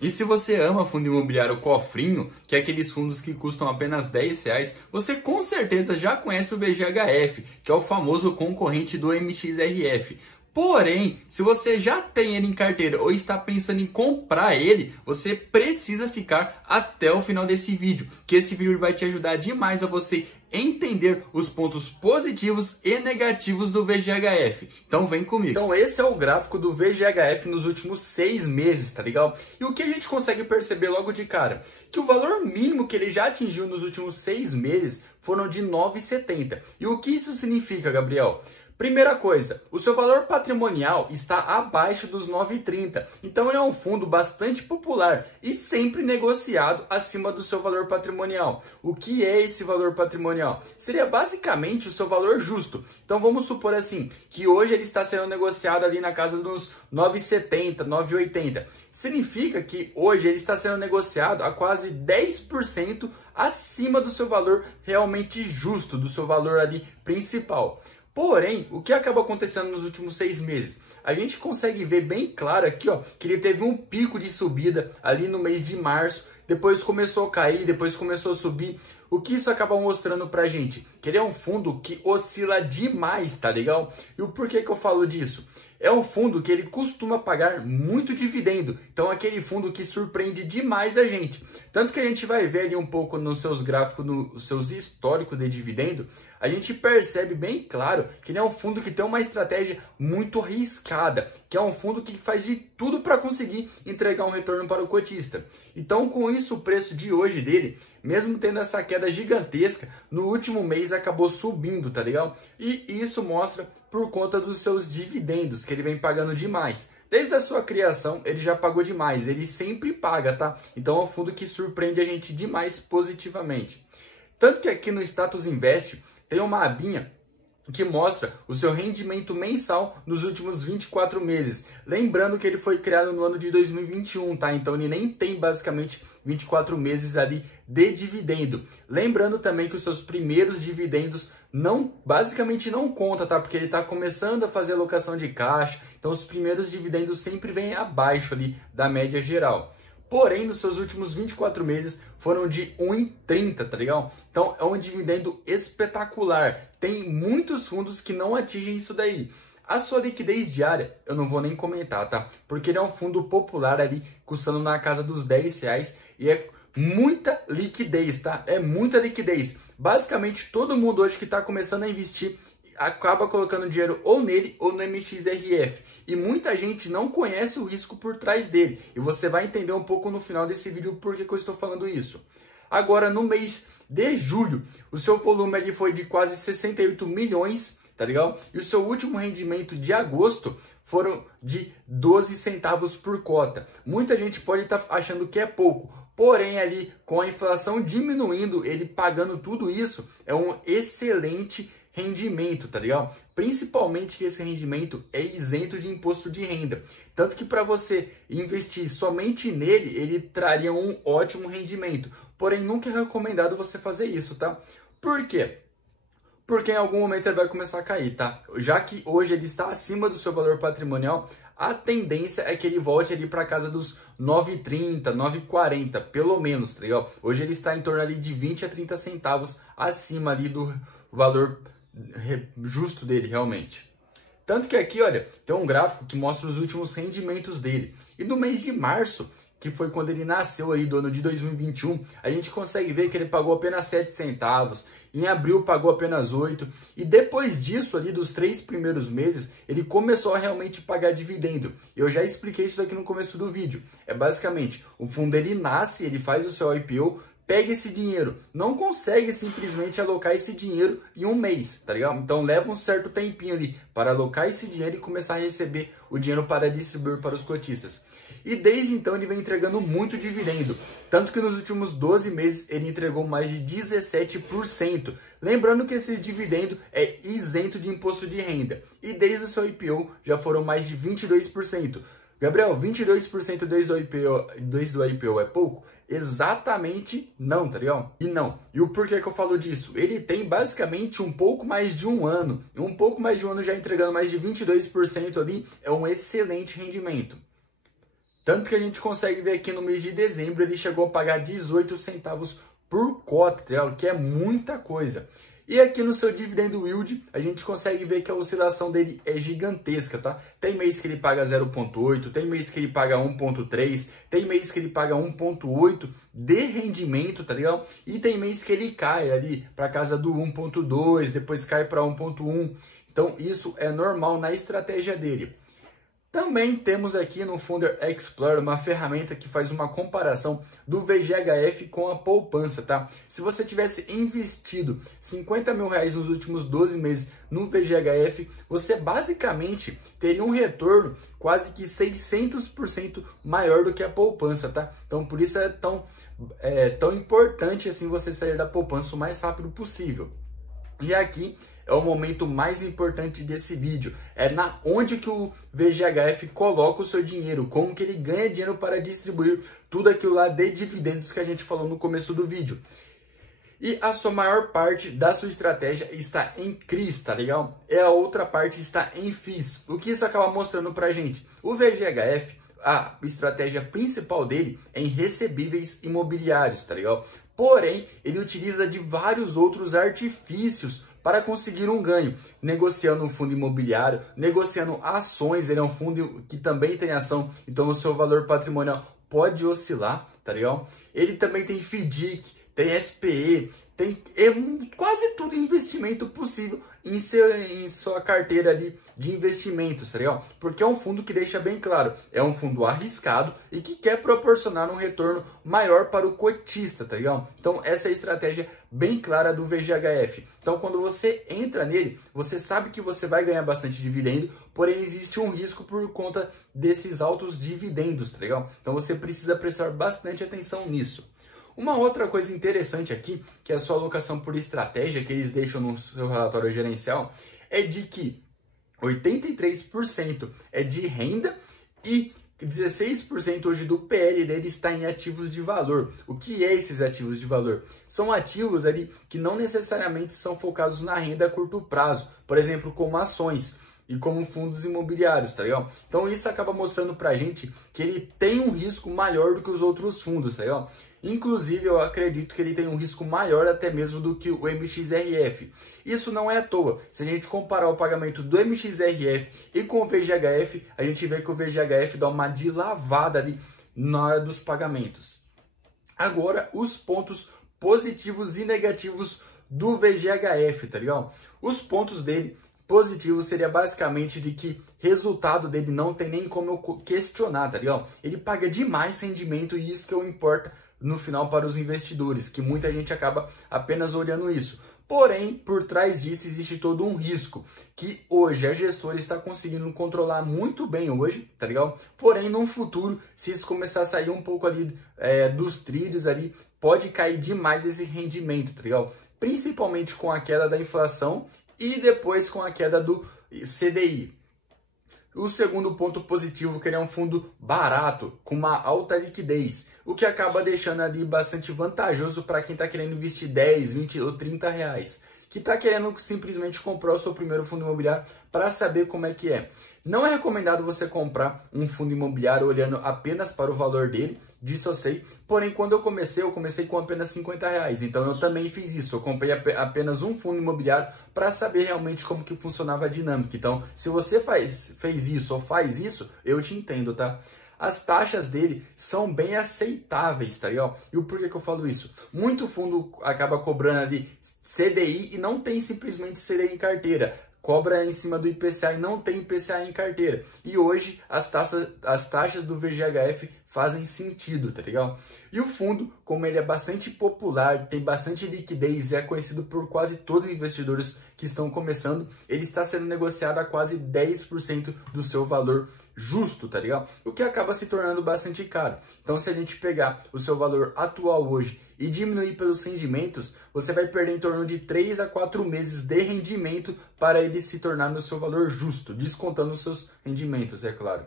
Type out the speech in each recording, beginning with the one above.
E se você ama fundo imobiliário cofrinho, que é aqueles fundos que custam apenas R$10, você com certeza já conhece o VGHF, que é o famoso concorrente do MXRF. Porém, se você já tem ele em carteira ou está pensando em comprar ele, você precisa ficar até o final desse vídeo, que esse vídeo vai te ajudar demais a você entender os pontos positivos e negativos do VGHF. Então vem comigo. Então esse é o gráfico do VGHF nos últimos 6 meses, tá legal? E o que a gente consegue perceber logo de cara? Que o valor mínimo que ele já atingiu nos últimos 6 meses foram de 9,70. E o que isso significa, Gabriel? Primeira coisa, o seu valor patrimonial está abaixo dos 9,30, então ele é um fundo bastante popular e sempre negociado acima do seu valor patrimonial. O que é esse valor patrimonial? Seria basicamente o seu valor justo. Então vamos supor assim, que hoje ele está sendo negociado ali na casa dos 9,70, 9,80. Significa que hoje ele está sendo negociado a quase 10% acima do seu valor realmente justo, do seu valor ali principal. Porém, o que acaba acontecendo nos últimos 6 meses? A gente consegue ver bem claro aqui, ó, que ele teve um pico de subida ali no mês de março, depois começou a cair, depois começou a subir. O que isso acaba mostrando pra gente? Que ele é um fundo que oscila demais, tá legal? E o porquê que eu falo disso? É um fundo que ele costuma pagar muito dividendo. Então, é aquele fundo que surpreende demais a gente. Tanto que a gente vai ver ali um pouco nos seus gráficos, nos seus históricos de dividendo, a gente percebe bem claro que ele é um fundo que tem uma estratégia muito arriscada, que é um fundo que faz de tudo para conseguir entregar um retorno para o cotista. Então, com isso, o preço de hoje dele, mesmo tendo essa queda gigantesca, no último mês acabou subindo, tá legal? E isso mostra por conta dos seus dividendos, que ele vem pagando demais. Desde a sua criação, ele já pagou demais, ele sempre paga, tá? Então é um fundo que surpreende a gente demais positivamente. Tanto que aqui no Status Invest tem uma abinha que mostra o seu rendimento mensal nos últimos 24 meses. Lembrando que ele foi criado no ano de 2021, tá? Então ele nem tem basicamente 24 meses ali de dividendo. Lembrando também que os seus primeiros dividendos basicamente não conta, tá? Porque ele está começando a fazer alocação de caixa, então os primeiros dividendos sempre vêm abaixo ali da média geral. Porém, nos seus últimos 24 meses foram de 1,30, tá legal? Então é um dividendo espetacular. Tem muitos fundos que não atingem isso daí. A sua liquidez diária, eu não vou nem comentar, tá? Porque ele é um fundo popular ali, custando na casa dos R$10 e é muita liquidez, tá? É muita liquidez. Basicamente, todo mundo hoje que está começando a investir acaba colocando dinheiro ou nele ou no MXRF. E muita gente não conhece o risco por trás dele. E você vai entender um pouco no final desse vídeo por que eu estou falando isso. Agora, no mês de julho, o seu volume ali foi de quase 68 milhões, tá legal? E o seu último rendimento de agosto foram de 12 centavos por cota. Muita gente pode estar achando que é pouco. Porém, ali, com a inflação diminuindo, ele pagando tudo isso, é um excelente rendimento, tá legal? Principalmente que esse rendimento é isento de imposto de renda. Tanto que para você investir somente nele, ele traria um ótimo rendimento. Porém, nunca é recomendado você fazer isso, tá? Por quê? Porque em algum momento ele vai começar a cair, tá? Já que hoje ele está acima do seu valor patrimonial, a tendência é que ele volte ali para casa dos 9,30, 9,40, pelo menos, tá legal? Hoje ele está em torno ali de 20 a 30 centavos acima ali do valor justo dele, realmente. Tanto que aqui, olha, tem um gráfico que mostra os últimos rendimentos dele. E no mês de março, que foi quando ele nasceu aí do ano de 2021, a gente consegue ver que ele pagou apenas 7 centavos. Em abril pagou apenas 8. E depois disso, ali dos 3 primeiros meses, ele começou a realmente pagar dividendo. Eu já expliquei isso daqui no começo do vídeo. É basicamente, o fundo ele nasce, ele faz o seu IPO, pega esse dinheiro, não consegue simplesmente alocar esse dinheiro em um mês, tá ligado? Então leva um certo tempinho ali para alocar esse dinheiro e começar a receber o dinheiro para distribuir para os cotistas. E desde então ele vem entregando muito dividendo, tanto que nos últimos 12 meses ele entregou mais de 17%. Lembrando que esse dividendo é isento de imposto de renda. E desde o seu IPO já foram mais de 22%. Gabriel, 22% desde o IPO é pouco? Exatamente não, tá ligado? E não. E o porquê que eu falo disso? Ele tem basicamente um pouco mais de um ano. Um pouco mais de um ano já entregando mais de 22% ali. É um excelente rendimento. Tanto que a gente consegue ver aqui no mês de dezembro ele chegou a pagar 18 centavos por cota, tá ligado? Que é muita coisa. E aqui no seu dividendo yield, a gente consegue ver que a oscilação dele é gigantesca, tá? Tem mês que ele paga 0,8, tem mês que ele paga 1,3, tem mês que ele paga 1,8 de rendimento, tá ligado? E tem mês que ele cai ali para casa do 1,2, depois cai para 1,1. Então isso é normal na estratégia dele. Também temos aqui no Funder Explorer uma ferramenta que faz uma comparação do VGHF com a poupança, tá? Se você tivesse investido 50 mil reais nos últimos 12 meses no VGHF, você basicamente teria um retorno quase que 600% maior do que a poupança, tá? Então por isso é tão importante assim você sair da poupança o mais rápido possível. E aqui é o momento mais importante desse vídeo, é na onde que o VGHF coloca o seu dinheiro, como que ele ganha dinheiro para distribuir tudo aquilo lá de dividendos que a gente falou no começo do vídeo. E a sua maior parte da sua estratégia está em CRIs, tá legal? E a outra parte está em FIIs. O que isso acaba mostrando pra gente? O VGHF, a estratégia principal dele é em recebíveis imobiliários, tá legal? Porém, ele utiliza de vários outros artifícios para conseguir um ganho, negociando um fundo imobiliário, negociando ações. Ele é um fundo que também tem ação, então o seu valor patrimonial pode oscilar, tá legal? Ele também tem FDIC, tem SPE, tem quase todo investimento possível em sua carteira ali de investimentos, tá legal? Porque é um fundo que deixa bem claro, é um fundo arriscado e que quer proporcionar um retorno maior para o cotista, tá legal? Então essa é a estratégia bem clara do VGHF. Então quando você entra nele, você sabe que você vai ganhar bastante dividendo, porém existe um risco por conta desses altos dividendos, tá legal? Então você precisa prestar bastante atenção nisso. Uma outra coisa interessante aqui, que é a sua alocação por estratégia, que eles deixam no seu relatório gerencial, é de que 83% é de renda e 16% hoje do PL dele está em ativos de valor. O que é esses ativos de valor? São ativos ali que não necessariamente são focados na renda a curto prazo, por exemplo, como ações e como fundos imobiliários, tá legal? Então isso acaba mostrando pra gente que ele tem um risco maior do que os outros fundos, tá legal? Inclusive, eu acredito que ele tem um risco maior até mesmo do que o MXRF. Isso não é à toa. Se a gente comparar o pagamento do MXRF e com o VGHF, a gente vê que o VGHF dá uma de lavada ali na hora dos pagamentos. Agora, os pontos positivos e negativos do VGHF, tá ligado? Os pontos dele positivo seria basicamente de que resultado dele não tem nem como eu questionar, tá ligado? Ele paga demais rendimento e isso que importa no final para os investidores, que muita gente acaba apenas olhando isso. Porém, por trás disso existe todo um risco, que hoje a gestora está conseguindo controlar muito bem hoje, tá legal? Porém, no futuro, se isso começar a sair um pouco ali dos trilhos ali, pode cair demais esse rendimento, tá legal? Principalmente com a queda da inflação e depois com a queda do CDI. O segundo ponto positivo, que ele é um fundo barato, com uma alta liquidez, o que acaba deixando ali bastante vantajoso para quem está querendo investir 10, 20 ou 30 reais, que está querendo simplesmente comprar o seu primeiro fundo imobiliário para saber como é que é. Não é recomendado você comprar um fundo imobiliário olhando apenas para o valor dele, disso eu sei. Porém, quando eu comecei com apenas 50 reais. Então eu também fiz isso. Eu comprei apenas um fundo imobiliário para saber realmente como que funcionava a dinâmica. Então, se você fez isso ou faz isso, eu te entendo, tá? As taxas dele são bem aceitáveis, tá ligado? E o porquê que eu falo isso? Muito fundo acaba cobrando ali CDI e não tem simplesmente CDI em carteira. Cobra em cima do IPCA e não tem IPCA em carteira. E hoje as taxas do VGHF fazem sentido, tá legal? E o fundo, como ele é bastante popular, tem bastante liquidez e é conhecido por quase todos os investidores que estão começando, ele está sendo negociado a quase 10% do seu valor justo, tá legal? O que acaba se tornando bastante caro. Então, se a gente pegar o seu valor atual hoje e diminuir pelos rendimentos, você vai perder em torno de 3 a 4 meses de rendimento para ele se tornar no seu valor justo, descontando os seus rendimentos, é claro.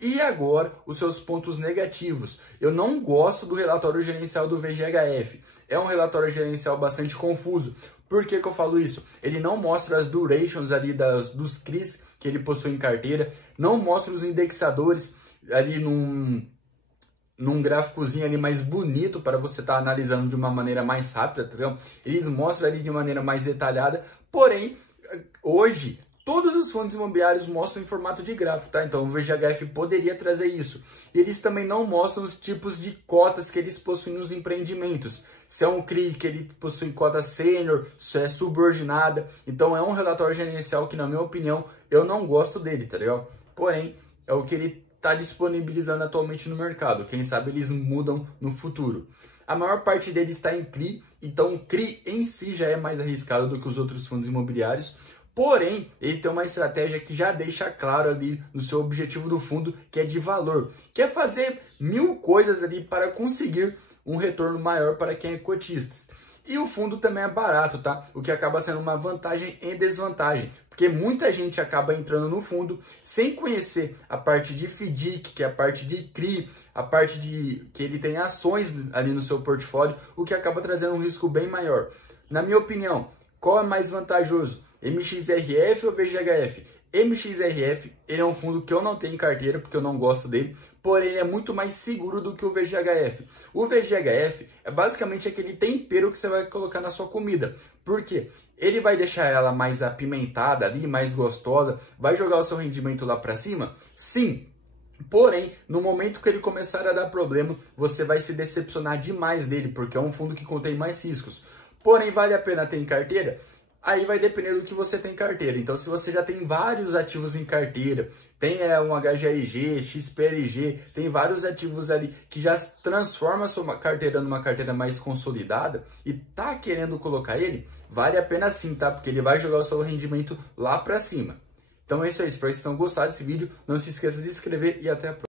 E agora, os seus pontos negativos. Eu não gosto do relatório gerencial do VGHF. É um relatório gerencial bastante confuso. Por que que eu falo isso? Ele não mostra as durations ali dos CRIs que ele possui em carteira, não mostra os indexadores ali num gráficozinho ali mais bonito para você estar analisando de uma maneira mais rápida, tá ligado? Eles mostram ali de maneira mais detalhada, porém, hoje, todos os fundos imobiliários mostram em formato de gráfico, tá? Então o VGHF poderia trazer isso. E eles também não mostram os tipos de cotas que eles possuem nos empreendimentos. Se é um CRI que ele possui cota sênior, se é subordinada. Então é um relatório gerencial que, na minha opinião, eu não gosto dele, tá ligado? Porém, é o que ele está disponibilizando atualmente no mercado. Quem sabe eles mudam no futuro. A maior parte deles está em CRI, então o CRI em si já é mais arriscado do que os outros fundos imobiliários. Porém, ele tem uma estratégia que já deixa claro ali no seu objetivo do fundo, que é de valor. Que é fazer 1000 coisas ali para conseguir um retorno maior para quem é cotista. E o fundo também é barato, tá? O que acaba sendo uma vantagem e desvantagem. Porque muita gente acaba entrando no fundo sem conhecer a parte de FDIC, que é a parte de CRI, a parte de que ele tem ações ali no seu portfólio, o que acaba trazendo um risco bem maior. Na minha opinião, qual é mais vantajoso? MXRF ou VGHF? MXRF, ele é um fundo que eu não tenho em carteira, porque eu não gosto dele, porém ele é muito mais seguro do que o VGHF. O VGHF é basicamente aquele tempero que você vai colocar na sua comida. Por quê? Ele vai deixar ela mais apimentada ali, mais gostosa, vai jogar o seu rendimento lá para cima? Sim. Porém, no momento que ele começar a dar problema, você vai se decepcionar demais dele, porque é um fundo que contém mais riscos. Porém, vale a pena ter em carteira? Aí vai depender do que você tem em carteira. Então, se você já tem vários ativos em carteira, tem um HGRG, XPRG, tem vários ativos ali que já transforma a sua carteira numa carteira mais consolidada e tá querendo colocar ele, vale a pena sim, tá? Porque ele vai jogar o seu rendimento lá pra cima. Então é isso aí, espero que vocês tenham gostado desse vídeo. Não se esqueça de se inscrever e até a próxima.